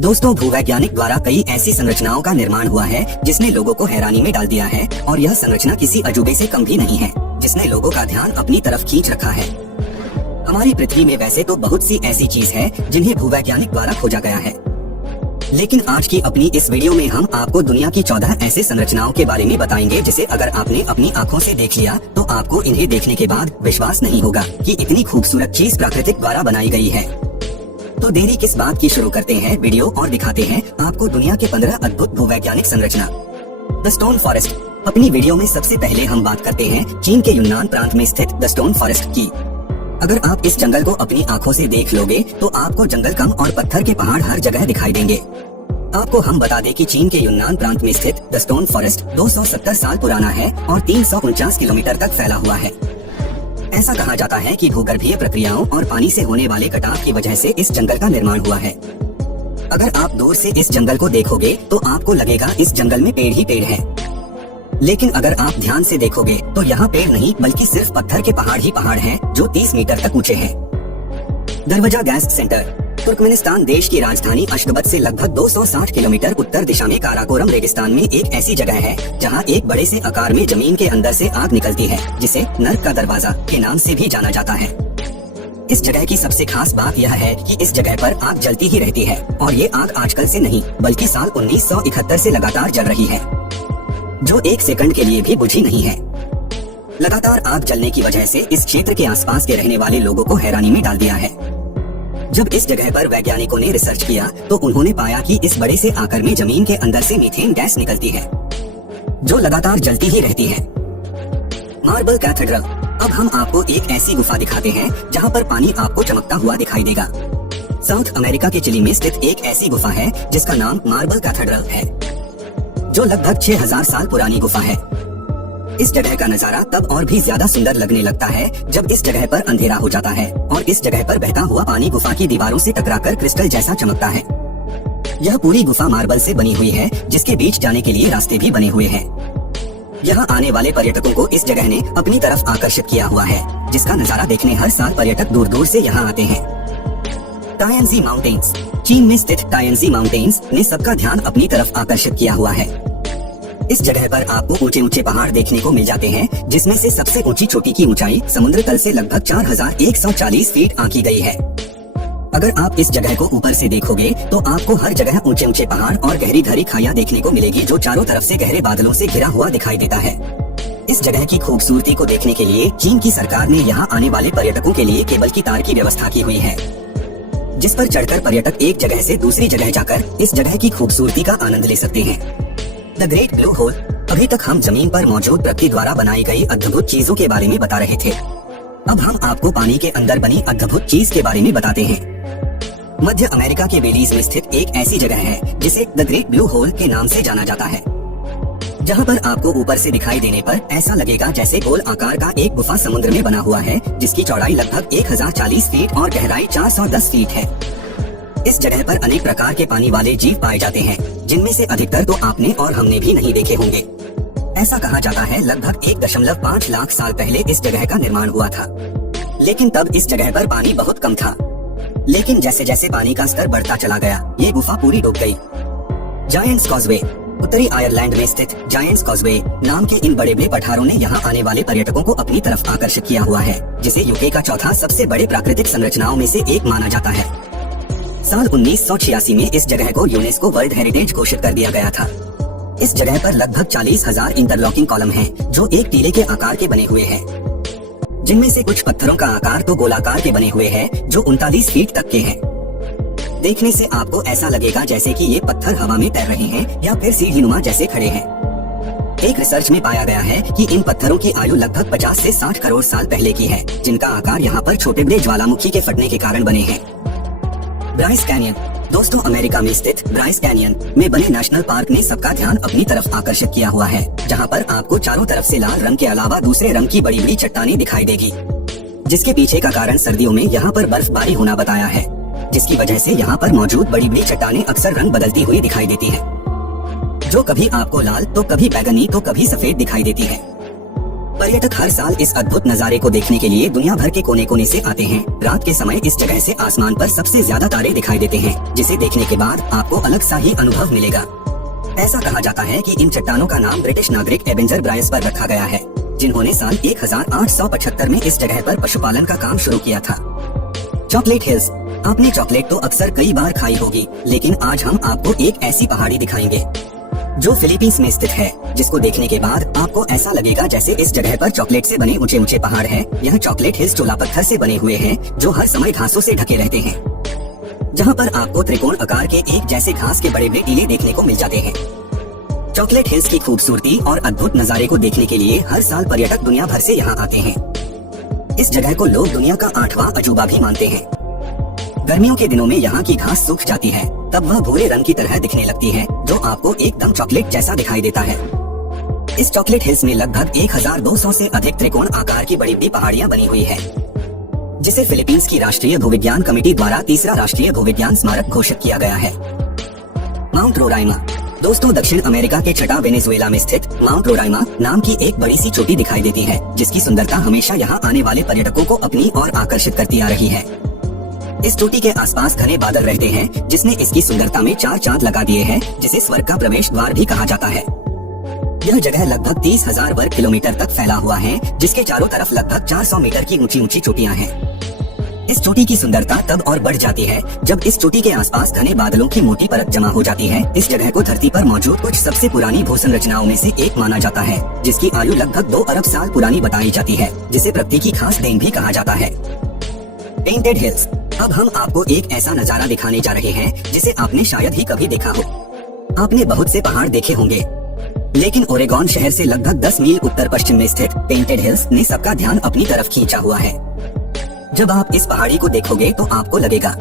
दोस्तों, भूवैज्ञानिक द्वारा कई ऐसी संरचनाओं का निर्माण हुआ है जिसने लोगों को हैरानी में डाल दिया है और यह संरचना किसी अजूबे से कम भी नहीं है जिसने लोगों का ध्यान अपनी तरफ खींच रखा है। हमारी पृथ्वी में वैसे तो बहुत सी ऐसी चीज है जिन्हें भूवैज्ञानिक द्वारा खोजा गया है, लेकिन आज की अपनी इस वीडियो में हम आपको दुनिया की 14 ऐसे संरचनाओं के बारे में बताएंगे जिसे अगर आपने अपनी आंखों से देख लिया तो आपको इन्हें देखने के बाद विश्वास नहीं होगा कि इतनी खूबसूरत चीज प्राकृतिक द्वारा बनाई गई है। तो देरी किस बात की, शुरू करते हैं वीडियो और दिखाते हैं आपको दुनिया के 15 अद्भुत भूवैज्ञानिक संरचना। The stone forest. अपनी वीडियो में सबसे पहले हम बात करते हैं चीन के यूनान प्रांत में स्थित द स्टोन फॉरेस्ट की। अगर आप इस जंगल को अपनी आंखों से देख लोगे तो आपको जंगल कम और पत्थर के पहाड़ हर जगह दिखाई देंगे। आपको हम बता दें कि चीन के यूनान प्रांत में स्थित द स्टोन फॉरेस्ट 270 साल पुराना है और 349 किलोमीटर तक फैला हुआ है। ऐसा कहा जाता है कि भूगर्भीय प्रक्रियाओं और पानी से होने वाले कटाव की वजह से इस जंगल का निर्माण हुआ है। अगर आप दूर से इस जंगल को देखोगे तो आपको लगेगा इस जंगल में पेड़ ही पेड़ हैं। लेकिन अगर आप ध्यान से देखोगे तो यहाँ पेड़ नहीं बल्कि सिर्फ पत्थर के पहाड़ ही पहाड़ हैं जो 30 मीटर तक ऊंचे हैं। दरवाजा गैस सेंटर। तुर्कमेनिस्तान देश की राजधानी अशगाबत से लगभग 260 किलोमीटर उत्तर दिशा में काराकोरम रेगिस्तान में एक ऐसी जगह है जहां एक बड़े से आकार में जमीन के अंदर से आग निकलती है जिसे नर्क का दरवाजा के नाम से भी जाना जाता है। इस जगह की सबसे खास बात यह है कि इस जगह पर आग जलती ही रहती है और ये आग आजकल से नहीं बल्कि साल 1971 से लगातार जल रही है, जो एक सेकंड के लिए भी बुझी नहीं है। लगातार आग जलने की वजह से इस क्षेत्र के आसपास के रहने वाले लोगों को हैरानी में डाल दिया है। जब इस जगह पर वैज्ञानिकों ने रिसर्च किया तो उन्होंने पाया कि इस बड़े से आकार में जमीन के अंदर से मीथेन गैस निकलती है जो लगातार जलती ही रहती है। Marble cathedral. अब हम आपको एक ऐसी गुफा दिखाते हैं जहां पर पानी आपको चमकता हुआ दिखाई देगा। साउथ अमेरिका के चिली में स्थित एक ऐसी गुफा है जिसका नाम मार्बल कैथेड्रल है, जो लगभग 6000 साल पुरानी गुफा है। इस जगह का नजारा तब और भी ज्यादा सुंदर लगने लगता है जब इस जगह पर अंधेरा हो जाता है और इस जगह पर बहता हुआ पानी गुफा की दीवारों से टकराकर क्रिस्टल जैसा चमकता है। यह पूरी गुफा मार्बल से बनी हुई है जिसके बीच जाने के लिए रास्ते भी बने हुए हैं। यहाँ आने वाले पर्यटकों को इस जगह ने अपनी तरफ आकर्षित किया हुआ है, जिसका नजारा देखने हर साल पर्यटक दूर दूर से यहाँ आते हैं। टायनजी माउंटेन्स। चीन में स्थित टायनजी माउंटेन्स ने सबका ध्यान अपनी तरफ आकर्षित किया हुआ है। इस जगह पर आपको ऊंचे ऊंचे पहाड़ देखने को मिल जाते हैं जिसमें से सबसे ऊंची चोटी की ऊंचाई समुद्र तल से लगभग 4140 फीट आंकी गई है। अगर आप इस जगह को ऊपर से देखोगे तो आपको हर जगह ऊंचे ऊंचे पहाड़ और गहरी धरी खाइयां देखने को मिलेगी जो चारों तरफ से गहरे बादलों से घिरा हुआ दिखाई देता है। इस जगह की खूबसूरती को देखने के लिए चीन की सरकार ने यहाँ आने वाले पर्यटकों के लिए केबल की तार की व्यवस्था की हुई है, जिस पर चढ़कर पर्यटक एक जगह से दूसरी जगह जाकर इस जगह की खूबसूरती का आनंद ले सकते हैं। The great blue hole. अभी तक हम जमीन पर मौजूद प्रकृति द्वारा बनाई गई अद्भुत चीजों के बारे में बता रहे थे, अब हम आपको पानी के अंदर बनी अद्भुत चीज के बारे में बताते हैं। मध्य अमेरिका के बेलीज में स्थित एक ऐसी जगह है जिसे द ग्रेट ब्लू होल के नाम से जाना जाता है, जहां पर आपको ऊपर से दिखाई देने पर ऐसा लगेगा जैसे गोल आकार का एक गुफा समुद्र में बना हुआ है जिसकी चौड़ाई लगभग 1040 फीट और गहराई 410 फीट है। इस जगह पर अनेक प्रकार के पानी वाले जीव पाए जाते हैं जिनमें से अधिकतर तो आपने और हमने भी नहीं देखे होंगे। ऐसा कहा जाता है लगभग 1.5 लाख साल पहले इस जगह का निर्माण हुआ था, लेकिन तब इस जगह पर पानी बहुत कम था। लेकिन जैसे जैसे पानी का स्तर बढ़ता चला गया ये गुफा पूरी डूब गई। Giants causeway. उत्तरी आयरलैंड में स्थित जायंट्स कॉजवे नाम के इन बड़े बड़े पठारों ने यहाँ आने वाले पर्यटकों को अपनी तरफ आकर्षित किया हुआ है, जिसे यूके का चौथा सबसे बड़े प्राकृतिक संरचनाओं में से एक माना जाता है। साल 1986 में इस जगह को यूनेस्को वर्ल्ड हेरिटेज घोषित कर दिया गया था। इस जगह पर लगभग 40,000 इंटरलॉकिंग कॉलम हैं, जो एक टीले के आकार के बने हुए हैं, जिनमें से कुछ पत्थरों का आकार तो गोलाकार के बने हुए हैं जो 39 फीट तक के हैं। देखने से आपको ऐसा लगेगा जैसे कि ये पत्थर हवा में तैर रहे हैं या फिर सीढ़ीनुमा जैसे खड़े हैं। एक रिसर्च में पाया गया है कि इन पत्थरों की आयु लगभग 50 से 60 करोड़ साल पहले की है, जिनका आकार यहाँ पर छोटे बड़े ज्वालामुखी के फटने के कारण बने हैं। Bryce canyon. दोस्तों, अमेरिका में स्थित ब्राइस कैनियन में बने नेशनल पार्क ने सबका ध्यान अपनी तरफ आकर्षित किया हुआ है, जहां पर आपको चारों तरफ से लाल रंग के अलावा दूसरे रंग की बड़ी बड़ी चट्टानें दिखाई देगी, जिसके पीछे का कारण सर्दियों में यहाँ पर बर्फबारी होना बताया है, जिसकी वजह से यहाँ पर मौजूद बड़ी बड़ी चट्टानें अक्सर रंग बदलती हुई दिखाई देती है, जो कभी आपको लाल तो कभी बैगनी तो कभी सफेद दिखाई देती है। पर्यटक हर साल इस अद्भुत नज़ारे को देखने के लिए दुनिया भर के कोने कोने से आते हैं। रात के समय इस जगह से आसमान पर सबसे ज्यादा तारे दिखाई देते हैं, जिसे देखने के बाद आपको अलग सा ही अनुभव मिलेगा। ऐसा कहा जाता है कि इन चट्टानों का नाम ब्रिटिश नागरिक एबेंजर ब्रायस पर रखा गया है, जिन्होंने साल 1875 में इस जगह पर पशुपालन का काम शुरू किया था। Chocolate hills. आपने चॉकलेट तो अक्सर कई बार खाई होगी, लेकिन आज हम आपको एक ऐसी पहाड़ी दिखाएंगे जो फिलीपींस में स्थित है, जिसको देखने के बाद आपको ऐसा लगेगा जैसे इस जगह पर चॉकलेट से बने ऊंचे ऊंचे पहाड़ हैं। यह चॉकलेट हिल्स चोला पत्थर से बने हुए हैं, जो हर समय घासों से ढके रहते हैं, जहां पर आपको त्रिकोण आकार के एक जैसे घास के बड़े बड़े टीले देखने को मिल जाते हैं। चॉकलेट हिल्स की खूबसूरती और अद्भुत नज़ारे को देखने के लिए हर साल पर्यटक दुनिया भर से यहाँ आते हैं। इस जगह को लोग दुनिया का 8वां अजूबा भी मानते हैं। गर्मियों के दिनों में यहाँ की घास सूख जाती है, तब वह भूरे रंग की तरह दिखने लगती है, जो आपको एकदम चॉकलेट जैसा दिखाई देता है। इस चॉकलेट हिल्स में लगभग 1200 से अधिक त्रिकोण आकार की बड़ी बड़ी पहाड़ियाँ बनी हुई है, जिसे फिलीपींस की राष्ट्रीय भूविज्ञान कमेटी द्वारा तीसरा राष्ट्रीय भूविज्ञान स्मारक घोषित किया गया है। Mount Roraima. दोस्तों, दक्षिण अमेरिका के छठा वेनेजुएला में स्थित माउंट रोराइमा नाम की एक बड़ी सी चोटी दिखाई देती है, जिसकी सुंदरता हमेशा यहाँ आने वाले पर्यटकों को अपनी ओर आकर्षित करती आ रही है। इस चोटी के आसपास घने बादल रहते हैं, जिसने इसकी सुंदरता में 4 चांद लगा दिए हैं, जिसे स्वर्ग का प्रवेश द्वार भी कहा जाता है। यह जगह लगभग 30,000 वर्ग किलोमीटर तक फैला हुआ है, जिसके चारों तरफ लगभग 400 मीटर की ऊंची ऊंची चोटियां हैं। इस चोटी की सुंदरता तब और बढ़ जाती है जब इस चोटी के आसपास घने बादलों की मोटी परत जमा हो जाती है। इस जगह को धरती पर मौजूद कुछ सबसे पुरानी भूसंरचनाओं में से एक माना जाता है, जिसकी आयु लगभग 2 अरब साल पुरानी बताई जाती है, जिसे प्रकृति की खास देन भी कहा जाता है। Painted hills. अब हम आपको एक ऐसा नजारा दिखाने जा रहे हैं जिसे आपने शायद ही कभी देखा हो। आपने बहुत से पहाड़ देखे होंगे, लेकिन ओरेगॉन शहर से लगभग 10 मील उत्तर पश्चिम में स्थित पेंटेड हिल्स ने सबका ध्यान अपनी तरफ खींचा हुआ है। जब आप इस पहाड़ी को देखोगे तो आपको लगेगा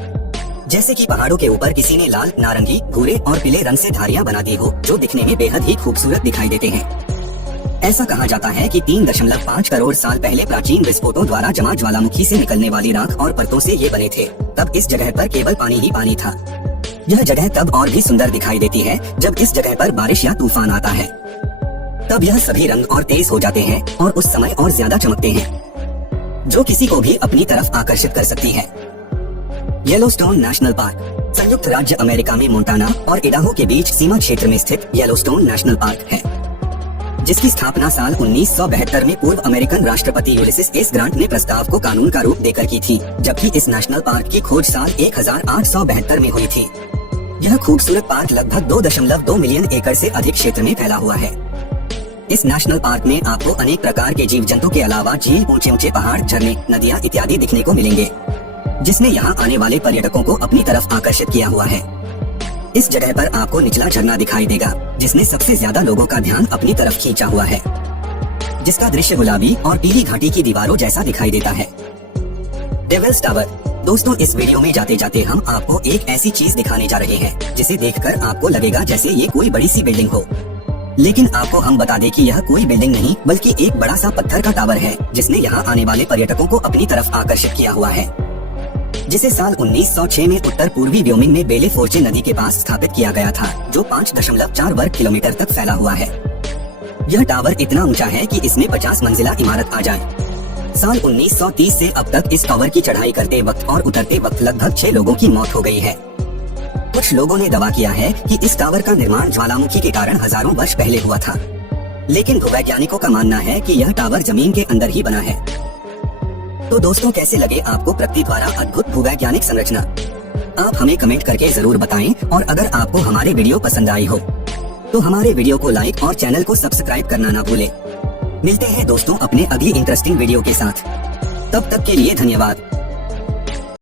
जैसे कि पहाड़ों के ऊपर किसी ने लाल, नारंगी, भूरे और पीले रंग से धारियां बना दी हो, जो दिखने में बेहद ही खूबसूरत दिखाई देते हैं। ऐसा कहा जाता है कि 3.5 करोड़ साल पहले प्राचीन विस्फोटों द्वारा जमा ज्वालामुखी से निकलने वाली राख और परतों से ये बने थे। तब इस जगह पर केवल पानी ही पानी था। यह जगह तब और भी सुंदर दिखाई देती है जब इस जगह पर बारिश या तूफान आता है। तब यह सभी रंग और तेज हो जाते हैं और उस समय और ज्यादा चमकते हैं, जो किसी को भी अपनी तरफ आकर्षित कर सकती है। Yellowstone national park. संयुक्त राज्य अमेरिका में मोंटाना और इडाहो के बीच सीमा क्षेत्र में स्थित येलोस्टोन नेशनल पार्क है, जिसकी स्थापना साल 1972 में पूर्व अमेरिकन राष्ट्रपति यूलिसिस एस ग्रांट ने प्रस्ताव को कानून का रूप देकर की थी, जबकि इस नेशनल पार्क की खोज साल 1872 में हुई थी। यह खूबसूरत पार्क लगभग 2.2 मिलियन एकड़ से अधिक क्षेत्र में फैला हुआ है। इस नेशनल पार्क में आपको अनेक प्रकार के जीव जंतु के अलावा झील, ऊंचे ऊंचे पहाड़, झरने, नदियां इत्यादि दिखने को मिलेंगे, जिसने यहाँ आने वाले पर्यटकों को अपनी तरफ आकर्षित किया हुआ है। इस जगह पर आपको निचला झरना दिखाई देगा, जिसने सबसे ज्यादा लोगों का ध्यान अपनी तरफ खींचा हुआ है, जिसका दृश्य गुलाबी और पीली घाटी की दीवारों जैसा दिखाई देता है। Devil's tower. दोस्तों, इस वीडियो में जाते जाते हम आपको एक ऐसी चीज दिखाने जा रहे हैं जिसे देखकर आपको लगेगा जैसे ये कोई बड़ी सी बिल्डिंग हो, लेकिन आपको हम बता दें कि यह कोई बिल्डिंग नहीं बल्कि एक बड़ा सा पत्थर का टावर है, जिसने यहाँ आने वाले पर्यटकों को अपनी तरफ आकर्षित किया हुआ है, जिसे साल 1906 में उत्तर पूर्वी व्योमिंग में बेले फोर्चे नदी के पास स्थापित किया गया था, जो 5.4 वर्ग किलोमीटर तक फैला हुआ है। यह टावर इतना ऊंचा है कि इसमें 50 मंजिला इमारत आ जाए। साल 1930 से अब तक इस टावर की चढ़ाई करते वक्त और उतरते वक्त लगभग 6 लोगों की मौत हो गई है। कुछ लोगों ने दावा किया है कि इस टावर का निर्माण ज्वालामुखी के कारण हजारों वर्ष पहले हुआ था, लेकिन भूवैज्ञानिकों का मानना है कि यह टावर जमीन के अंदर ही बना है। तो दोस्तों, कैसे लगे आपको प्रकृति द्वारा अद्भुत भूवैज्ञानिक संरचना? आप हमें कमेंट करके जरूर बताएं, और अगर आपको हमारे वीडियो पसंद आई हो तो हमारे वीडियो को लाइक और चैनल को सब्सक्राइब करना ना भूलें। मिलते हैं दोस्तों अपने अगली इंटरेस्टिंग वीडियो के साथ। तब तक के लिए धन्यवाद।